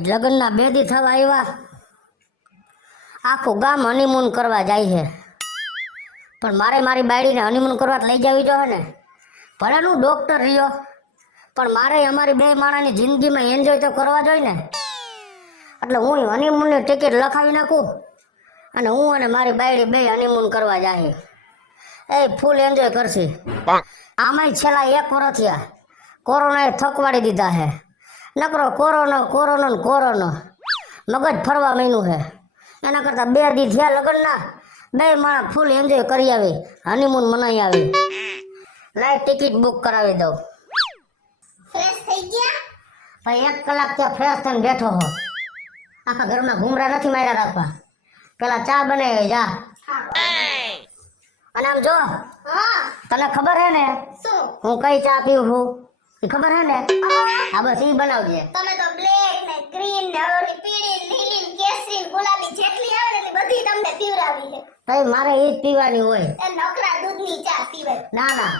લગ્નના 2 દી થવા આવ્યા, આખું ગામ હનીમૂન કરવા જાય છે. પણ મારે મારી બાયડીને હનીમૂન કરવા લઈ જવી જોઈએ ને. ભલે હું ડોક્ટર રહ્યો, પણ મારે અમારી 2 માણસની જિંદગીમાં એન્જોય તો કરવા જોઈએ ને. એટલે હું હનીમૂનની ટિકિટ લખાવી નાખું અને હું અને મારી બાયડી 2 હનીમૂન કરવા જાય. એ ફૂલ એન્જોય કરશે. આમાંય છેલ્લા 1 વર્ષ થયા કોરોનાએ થકવાડી દીધા છે. નકરો કોરોનો કોરોનો કોરોનો મગજ ફરવા માંડ્યું છે. એના કરતાં 2 દી થયા લગ્નના, 2 માણસ ફૂલ એન્જોય કરી આવી, હનીમૂન મનાઈ આવી. લાઈ ટિકિટ બુક કરાવી દઉં. ફ્રેશ થઈ ગયા? ભાઈ 1 કલાક ત્યાં ફ્રેશ થઈને બેઠો હો. આખા ઘરમાં ઘૂમરા નથી માર્યા રાખવા. પેલા ચા બનાવી જા. અને આમ જો, તને ખબર હે ને શું? હું કઈ ચા પીવું છું? એ ખબર હે ને? હા બસ ઈ બનાવજે. તમે તો બ્લેક ને ગ્રીન ને ઓલી પીળી લીલી કેસરી ગુલાબી જેટલી આવે ને એટલી બધી તમને પીવરાવી છે. તઈ મારે ઈ જ પીવાની હોય. એ નકરા દૂધની ચા પીવાય. ના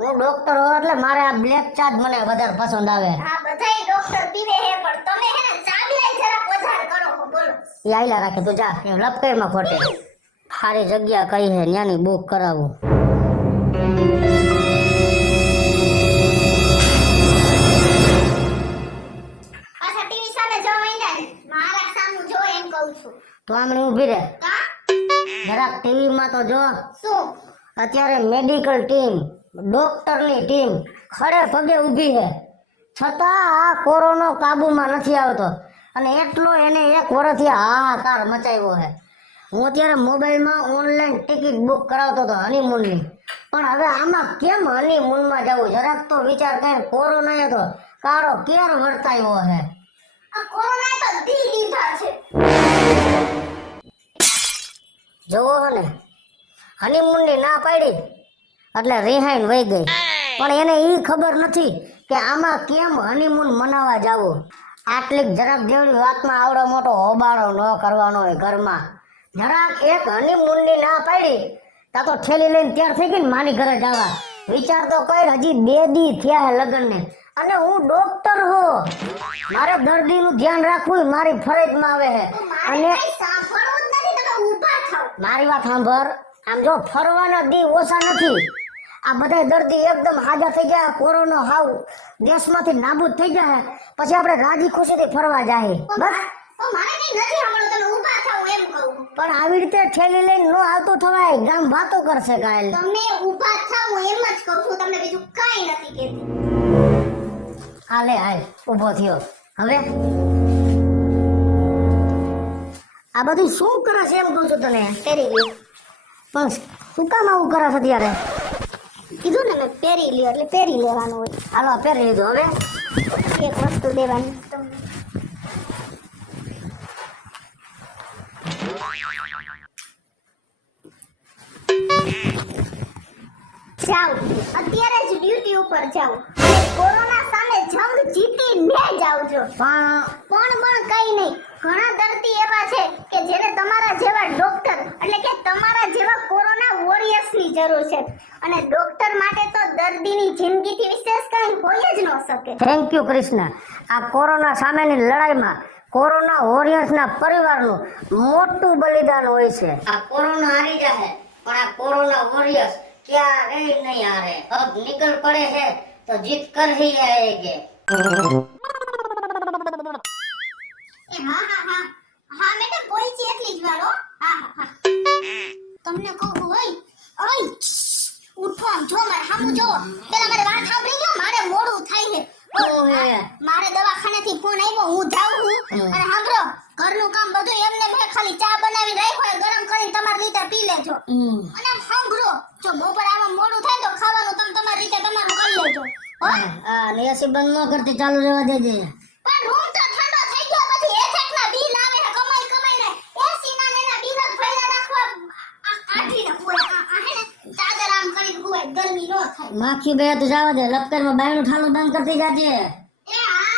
હું ડોક્ટર હોઉં એટલે મારે આ બ્લેક ચા જ મને વધારે પસંદ આવે. હા બધાય ડોક્ટર પીવે હે, પણ તમે હે ને ચા બી જરા વધારે કરો છો. બોલો એ આયલા રાખે તું જા. એ લપકેમાં ખોટે સારી જગ્યા કઈ હે ન્યાની બુક કરાવું. પાછા ટીવી સામે જો વઈના મારા સામું જો એમ કહું છું. તો આમને ઊભી રહે, કા જરાક ટીવીમાં તો જો. શું? અત્યારે મેડિકલ ટીમ, ડોક્ટરની ટીમ ખડે પગે ઊભી છે, છતાં આ કોરોનો કાબુમાં નથી આવતો. અને એટલો એને 1 વર્ષથી હાહાકાર મચાવ્યો છે. હું અત્યારે મોબાઈલમાં ઓનલાઈન ટિકિટ બુક કરાવતો હતો હનીમૂનની, પણ હવે આમાં કેમ હનીમૂનમાં જવું? જરાક તો વિચાર કર. કોરોનાએ તો કાળો કેર વર્તાયો છે. આ કોરોનાએ તો દી લીધા છે. જોવો ને, હનીમૂનની ના પાડી એટલે રિહાઈન વહી ગઈ. પણ એને ઈ ખબર નથી કે આમાં કેમ હનીમૂન મનાવવા જાવું. આટલી જરાક જેવડી વાતમાં આવડો મોટો હોબાળો ન કરવાનો હોય ઘરમાં. જરાક એક હનીમૂનની ના પાડી તા તો ઠેલી લઈને તૈયાર થઈ ગઈ ને માની ઘરે જવા. વિચાર તો કર, હજી 2 દી થયા હે લગ્નને, અને હું ડોક્ટર હું. મારે દર્દીનું ધ્યાન રાખવું મારી ફરજમાં આવે છે. અને કઈ સાંભળવું જ નથી. તમે ઊભા થાઓ. મારી વાત સાંભળ. આમ જો ફરવાના દી ઓછા નથી. આ બધા દર્દી એકદમ હાજર થઈ ગયા, કોરોનો હાવ દેશમાંથી નાબૂદ થઈ જાય, પછી આપણે રાજી ખુશીથી ફરવા જાય. બસ ઓ મારે કઈ નથી સાંભળવું. તમે ઊભા થાઓ એમ કહું. પણ આવી રીતે ઠેલી લઈને નો આવતું થવાય, ગામ વાતો કરશે કાલ. તમે ઊભા થાઓ હું એમ જ કહું છું. તમને બીજું કાઈ નથી કહેતી. હાલે હાલ ઊભો થયો. હવે આ બધું શું કરે છે એમ કહું છું તને. પહેરી લ્યો. પણ શું કામ આવું કરે છે અત્યારે? કીધું ને મેં પહેરી લ્યો એટલે પહેરી લેવાનું હોય. હાલો પહેરી લીધું. હવે એક વસ્તુ દેવાની તમને. જાઓ અત્યારે જ ડ્યુટી ઉપર જાઓ. કોરોના સામે જંગ જીતીને જ આવજો. પણ કઈ નહીં. ઘણા દર્દી એવા છે કે જેને તમારા જેવા ડોક્ટર એટલે કે તમારા જેવા કોરોના વોરિયર્સની જરૂર છે. અને ડોક્ટર માટે તો દર્દીની જિંદગીથી વિશેષ કંઈ હોય જ ન શકે. Thank you Krishna. આ કોરોના સામેની લડાઈમાં કોરોના વોરિયર્સના પરિવારનું મોટું બલિદાન હોય છે. આ કોરોના હારી જાય, પણ આ કોરોના વોરિયર્સ ક્યારેય નહીં હારે. અબ નિકલ પડે છે તો જીત કર ही आएंगे. હા મેડમ બોલજી એટલી જ વાર હો. હા તમને કહું ઓય ઉઠો આમ જો મારે સામું જો. પેલા મારે વાત સાંભળી લો. મારે મોડું થાય છે. મારે દવાખાનેથી ફોન આવ્યો. હું જાઉં છું. અને સાંભળો, ઘરનું કામ બધું એમને મેં ખાલી ચા બનાવી રાખ્યો, ગરમ કરીને તમારી રીતે પી લેજો. અને આમ સાંભળો, જો બપોર આમાં મોડું થાય તો ખાવાનું તમે તમારી રીતે તમારું કરી લેજો. આ એસી બંધ ન કરતી ચાલુ રહેવા દેજે. પણ રૂમ તો ઠંડો થઈ ગયો. પછી એકના બિલ આવે છે કમાઈને એસી ના નેના બિલ જ ભર્યા રાખવા. આ કાઢીને હોય આ હે ને ચાદર આમ કરીને હોય ગરમી ન થાય. માખી બે તો જવા દે. લપકરમાં બાયણું ઠાલું બંધ કરતી જાજે. એ હા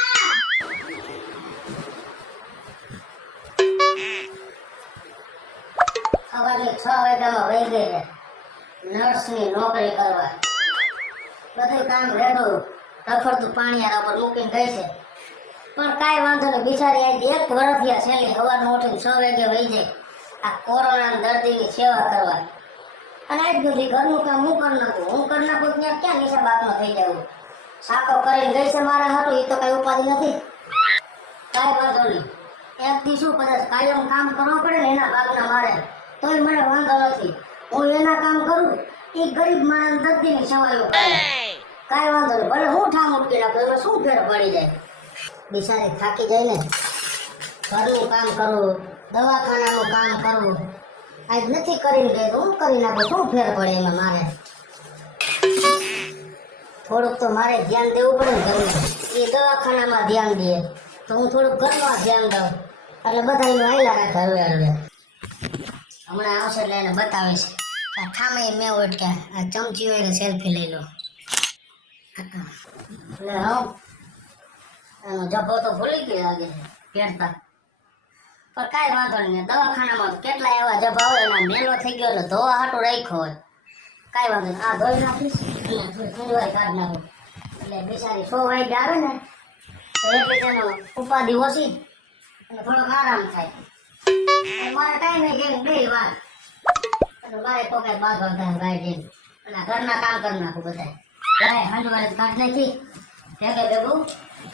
સવારે 6 વાગ્યામાં વહી ગઈ છે નર્સની નોકરી કરવા. બધું કામ રેડું રખડતું પાણીયારા પર મૂકીને ગઈ છે. પણ કાંઈ વાંધો નહીં, બિચારી આજ 1 વર્ષથી આ છેલ્લી સવારમાં ઉઠીને 6 વાગે વહી જાય આ કોરોના દર્દીની સેવા કરવા. અને આજ બધી ઘરનું કામ હું કરી નાખું, ત્યાં ક્યાં નિશા બાપનો થઈ જાવ. સાકો કરીને ગઈ છે મારા હાટું, એ તો કઈ ઉપાધિ નથી. કાંઈ વાંધો નહીં, એક દી શું કદાચ કાયમ કામ કરવું પડે ને એના ભાગના મારે, તોય મને વાંધો નથી. હું એના કામ કરું, એ ગરીબ માણસ દર્દીની સેવાઓ કરે. કાંઈ વાંધો નહીં, ભલે હું ઠામ ઉટકી નાખું, એમાં શું ફેર પડી જાય. બિચારી થાકી જાય ને, ઘરનું કામ કરવું, દવાખાનાનું કામ કરવું, આજ નથી કરીને ગઈ તો હું કરી નાખું, શું ફેર પડે એમાં મારે. થોડુંક તો મારે ધ્યાન દેવું પડે ને ઘરનું, એ દવાખાનામાં ધ્યાન દે તો હું થોડુંક ઘરમાં ધ્યાન દઉં, એટલે બધા એનું હાલ્યા રાખે. હવે હમણાં આવશે એટલે એને બતાવીશ. આ ઠામે મેં ઓટક્યા, આ ચમચી હોય એટલે સેલ્ફી લઈ લો. એટલે હું એનો જબ્બો તો ભૂલી ગયો લાગે છે પહેરતા. પણ કાંઈ વાંધો નહીં, દવાખાનામાં કેટલા એવા જબ્બા હોય એના મેલો થઈ ગયો એટલે ધોવા હાટું રાખ્યો હોય. કાંઈ વાંધો નહીં, આ ધોઈ નાખીશ અને થોડી ઠંડવાઈ કાઢી નાખું એટલે બિચારી 100 વાગે આવે ને તો એટલે તેનો ઉપાધિ ઓછી અને થોડોક આરામ થાય. મારા ટાઈમે ગઈને 2 વાર એટલે મારે તો કઈ બાંધવા થાય ગાય જઈને અને ઘરના કામ કરી નાખું બધા. ગાય હંડવારે કાઢી નાખી ભેગું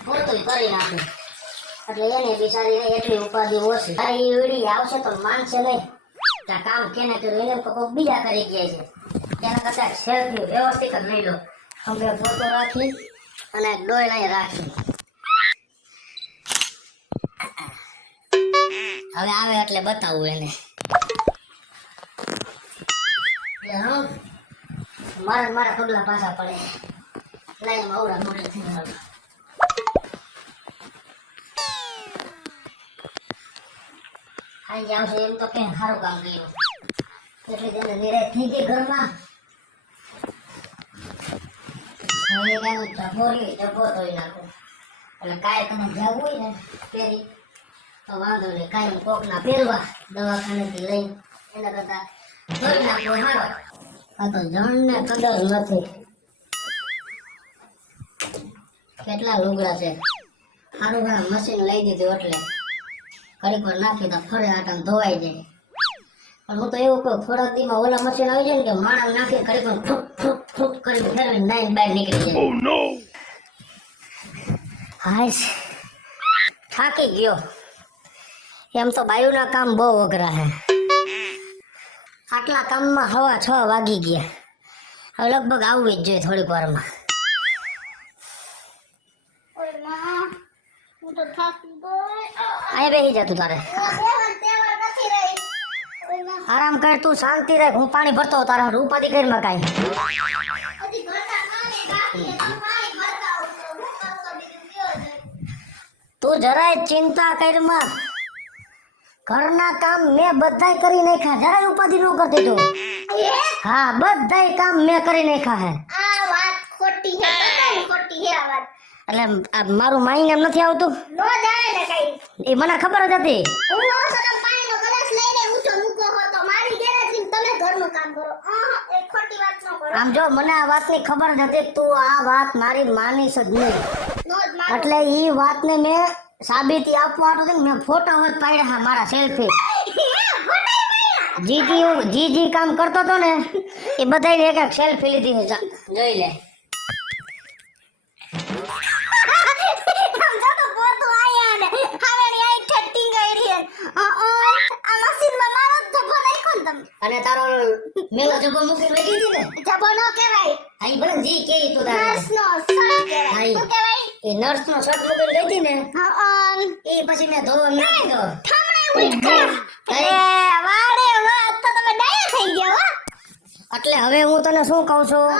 પૂરતું કરી નાખ્યું એટલે એને બિચારીને એટલી ઉપાધિ ઓછી. એ વીડી આવશે તો માનશે નહીં કે આ કામ કેને કર્યું, એને તો કોઈક બીજા કરી ગયા છે. એના કરતા સેલ્ફી વ્યવસ્થિત જ લઈ લો. અમે ફોટો રાખી અને ડોય લઈ રાખી. હવે આવે એટલે બતાવું એને. મારા પગલા પાછા પડે લઈને મવડા મોડે થઈ ગયા. આજે આવશે એમ તો કઈ સારું કામ કર્યું એટલે તેને નિરાશ થઈ ગઈ ઘરમાં. હવે કાંઈ જબ્બો ધોઈ નાખું એટલે કાંઈ તમે જવું હોય ને પહેરી તો વાંધો નહીં, કાંઈ કોકના પહેરવા દવાખાનેથી લઈને એના કરતા ધોઈ નાખવો સારો. આ તો જણને કદર નથી. કેટલા લુગડા છે, સારું ઘણા મશીન લઈ દીધું એટલે ઘડીક વાર નાખી તો ફરે આટાને ધોવાઈ જાય. પણ હું તો એવું કહું થોડાક દીમાં ઓલા મશીન આવી જાય ને કે માણસ નાખી ઘડીક વાર ફૂટ ફૂટ ફૂટ કરી ફેરવીને નાઈને બહાર નીકળી જાય. હાશ થાકી ગયો. એમ તો બાયુના કામ બહુ અઘરા હે. આટલા કામમાં 6:15 વાગી ગયા. હવે લગભગ આવવી જ જોઈએ થોડીક વારમાં. હું તો થાકી ગઈ. અહીંયા બેસી જા તું તારે તેવર નથી રહી. આરામ કર, તું શાંતિ રાખ. હું પાણી ભરતો હોઉં, તારા ઉપાધિ કરીમાં કાંઈ. હજી ઘરના કામે બાકી છે, તમે પાણી ભરતા આવો છો. હું કરતો બીજું કયો છે? તું જરાય ચિંતા કરીમાં. ઘરના કામ મેં બધાય કરી નાખ્યા, જરાય ઉપાધિ ન કરતી તું. હા, બધાય કામ મેં કરી નાખ્યા હે. આ વાત ખોટી છે, તમારી ખોટી છે આ વાત. એટલે આ મારું માઇન્ડ એમ નથી આવતું. નો જાય ને કઈ. એ મને ખબર જ હતી. હું આવતો તમે પાણીનો ગ્લાસ લઈને ઊંચો મૂકો હો તો મારી ગેરેજથી તમે ઘરનું કામ કરો. એ ખોટી વાત ન કરો. આમ જો મને આ વાતની ખબર જ હતી કે તું આ વાત મારી માનીશ જ નહીં. નો જ માનો. એટલે ઈ વાતને મેં સાબિતી આપવા હતો ને મેં ફોટો જ પાડ્યા મારા સેલ્ફી. જી કામ કરતો હતો ને એ બધાને એક એક સેલ્ફી લીધી છે, જોઈ લે. સમજો તો પોતું આયા ને હાવેણી આઈ ઠટ્ટી ગઈ રે. આ મશીનમાં મારો જ જબો નાખ્યો ને તમે. અને તારો મેલો જબો મૂકીને બેઠી હતી ને, જબો નો કહેવાય. આઈ ભલે જી કે તું તારે નર્સનો શર્ટ કહેવાય. શું કહેવાય? એ નર્સનો શર્ટ મૂકીને ગઈ હતી ને એ પછી મેં ધોવા નાખી દો. ઠામણે ઉઠા. એ વાડે વાત તો તમે ડાયા થઈ ગયા હો. એટલે હવે હું તને શું કહું છું,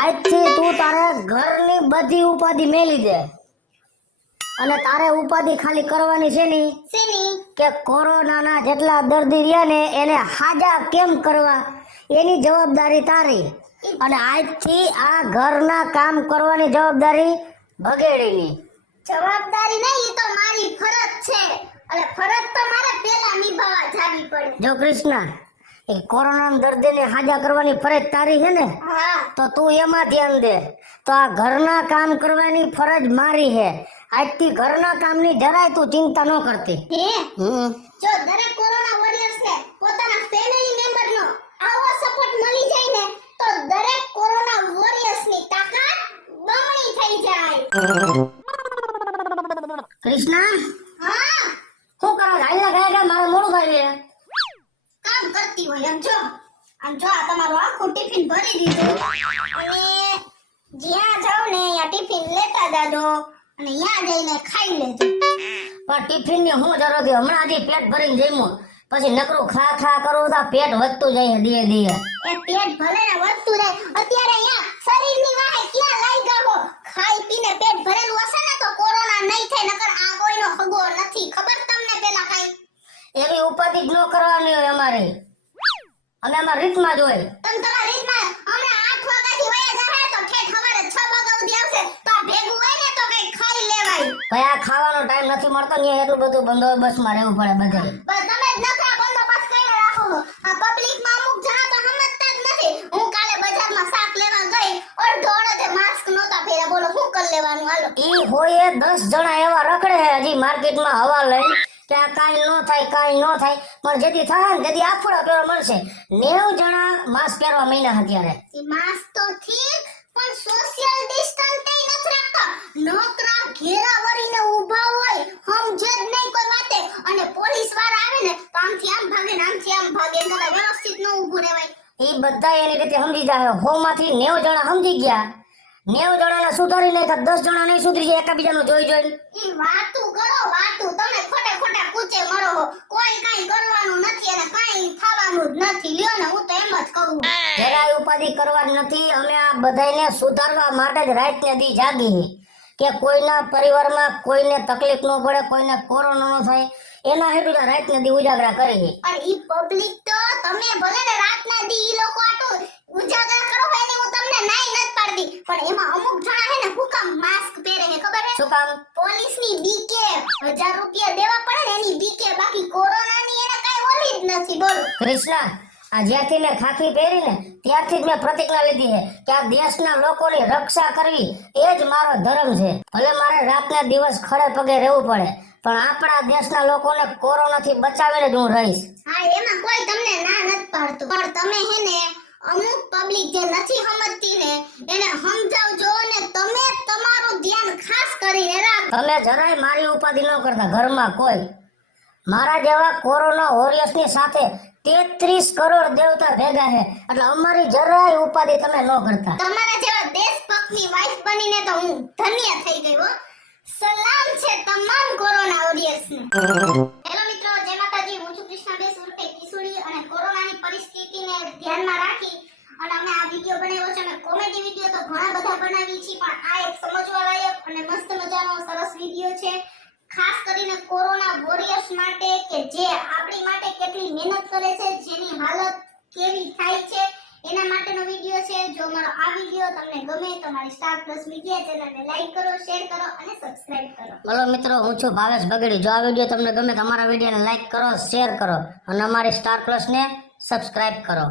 આજથી તું તારે ઘરની બધી ઉપાધિ મેલી દે અને તારે ઉપાધિ ખાલી કરવાની છે ની શેની? કે કોરોનાના જેટલા દર્દી રહ્યા ને એને હાજા કેમ કરવા એની જવાબદારી તારી. અને આજથી આ ઘરના કામ કરવાની જવાબદારી ભગેડીની. જવાબદારી નહીં, એ તો મારી ફરજ છે અને ફરજ તો મારે પહેલા નિભાવવા જાવી પડે. જો કૃષ્ણા, એ કોરોના દર્દીને હાજા કરવાની ફરજ તારી છે ને, હા તો તું એમાં ધ્યાન દે. તો આ ઘરના કામ કરવાની ફરજ મારી છે આજથી ઘરના કામની જરાય તું ચિંતા ન કરતી. હે હમ જો દરેક કોરોના વોરિયર્સને પોતાના ફેમિલી મેમ્બરનો આવો સપોર્ટ મળી જાય ને તો દરેક કોરોના વોરિયર્સની તાકાત બમણી થઈ જાય. કૃષ્ણા હા શું કરો હાલ્યા ગયા મારે મોડું થઈ ગયું. કામ કરતી હોય આમ જો આ તમારું આખું ટિફિન ભરી દીધું અને જ્યાં જાવ ને ત્યાં ટિફિન લેતા જાજો અને ત્યાં જઈને ખાઈ લેજો. પણ ટિફિન ની હું જરૂર હતી હમણાં હજી પેટ ભરીને જમ્યું પછી નકરું ખા ખા કરું તો પેટ વધતું જાય ધીરે ધીરે. એ પેટ ભલે ને વધતું જાય અત્યારે અહીંયા શરીરની વાહે ક્યાં લાગ્યા હો ખાઈ પીને પેટ ભરેલું હશે ને તો કોરોના નહીં થાય નકર આ કોઈનો હગો નથી ખબર તમને પેલા કાઈ એવી ઉપાધિ જ ન કરવાની હોય અમારે. અમે અમારી રીતમાં જ હોય. તમ તમારી રીતમાં હમણાં 8 વાગ્યાથી વયા જાહે તો ઠેઠ સવારે 6 વાગ્યા સુધી આવશે તો આ ભેગું હોય ને તો કઈ ખાઈ લેવાય. ભાઈ આ ખાવાનો ટાઈમ નથી મળતો ને એટલું બધું બંદોબસ્તમાં રહેવું પડે બધે. બસ તમે જ નખરા બંદોબસ્ત કરીને રાખો છો. આ પબ્લિકમાં અમુક જણા તો સમજતા જ નથી. હું કાલે બજારમાં શાક લેવા ગઈ અડધો માસ્ક નહોતા પહેર્યા બોલો શું કરી લેવાનું હાલો. ઈ હોય 10 જણા એવા રખડે છે હજી માર્કેટમાં હવા લઈને કે આ કાંઈ ન થાય કાંઈ ન થાય પણ જેથી થાય ને તેથી આફડા પહેરવા મળશે. 90 જણા માસ્ક પહેરવા માંડ્યા અત્યારે. એ માસ્ક તો ઠીક પણ સોશિયલ ડિસ્ટન્સ એ નથી રાખતા. નોકરા ઘેરા વરીને ઊભા હોય સમજે જ નહીં કોઈ વાતે અને પોલીસ વાળા આવે ને તો આમથી આમ ભાગે ને આમથી આમ ભાગે એટલે વ્યવસ્થિત ન ઊભું રહેવાય. ઈ બધા એની રીતે સમજી જાય. 100 માંથી 90 જણા સમજી ગયા. 90 જણાને સુધારી નહીં થાય 10 જણા નહીં સુધરી જાય એકબીજાનું જોઈ જોઈને. ઈ વાતું કરો વાતું તમે ખોટા કૂચે મરો છો. કોઈ કાઈ કરવાનું નથી અને કાઈ થવાનું જ નથી. લ્યો ને હું તો એમ જ કહું. જરાય ઉપાધિ કરવાની નથી. અમે આ બધાયને સુધારવા માટે જ રાતને દી જાગી કે કોઈના પરિવારમાં કોઈને તકલીફ ન પડે કોઈને કોરોના ન થાય એના હેતુ રાતને દી ઉજાગરા કરી. પણ ઈ પબ્લિક તો તમે ભલે ને રાતના દી ઈ લોકો આટલું ઉજાગર કરો હોય ને હું તમને નાઈ નથી પાડતી પણ એમાં અમુક જણા હે ને હુકમ માસ્ક પહેરે છે ખબર હે શું કામ? પોલીસની બીકે 1000 રૂપિયા દેવા પડે ને એની બીકે બાકી કોરોનાની એને કાઈ ઓલી જ નથી બોલો. કૃષ્ણા આ જ્યાંથી મેં ખાખી પહેરી ને ત્યારથી જ મેં પ્રતિજ્ઞા લીધી છે કે આ દેશના લોકોની રક્ષા કરવી એ જ મારો ધર્મ છે. ભલે મારે રાતના દિવસ ખડે પગે રહેવું પડે પણ આપણા દેશના લોકોને કોરોનાથી બચાવીને જ હું રહીશ. હા એમાં કોઈ તમને ના નથી પાડતું પણ તમે હે ને અમુક પબ્લિક જે નથી સમજતી ને એને સમજાવજો ને તમે તમારું ધ્યાન ખાસ કરીને રાખો. તમે જરાય મારી ઉપાધિ ન કરતા ઘરમાં કોઈ. મારા જેવા કોરોના વોરિયર્સની સાથે 33 કરોડ દેવતા ભેગા છે એટલે અમારી જરાય ઉપાધિ તમે ન કરતા. તમારા જેવા દેશભક્તની વાઇફ બનીને તો હું ધન્ય થઈ ગઈ હો. સલામ છે તમામ કોરોના વોરિયર્સને. હેલો મિત્રો જય માતાજી હું છું કૃષ્ણાબેન ઉર્ફે કિશોરી અને કોરોનાની પરિસ્થિતિને ધ્યાનમાં રાખી અને અમે આ વિડિયો બનાવ્યો છે. અમે કોમેડી વિડિયો તો ઘણા બધા બનાવી છે પણ આ એક સમજવા લાયક અને મસ્ત મજાનો સરસ વિડિયો છે ખાસ કરીને કોરોના વોરિયર્સ માટે કે જે આપણી માટે કેટલી મહેનત કરે છે જેની હાલત કેવી થાય છે એના માટેનો વિડિયો છે. જો મારો આ વિડિયો તમને ગમે તો મારી સ્ટાર પ્લસ મીડિયા ચેનલને લાઈક કરો શેર કરો અને સબસ્ક્રાઇબ કરો. બોલો મિત્રો હું છું ભાવેશ બગડી. જો આ વિડીયો તમને ગમે તો અમારા વિડીયોને લાઈક કરો શેર કરો અને અમારી સ્ટાર પ્લસને સબસ્ક્રાઇબ કરો.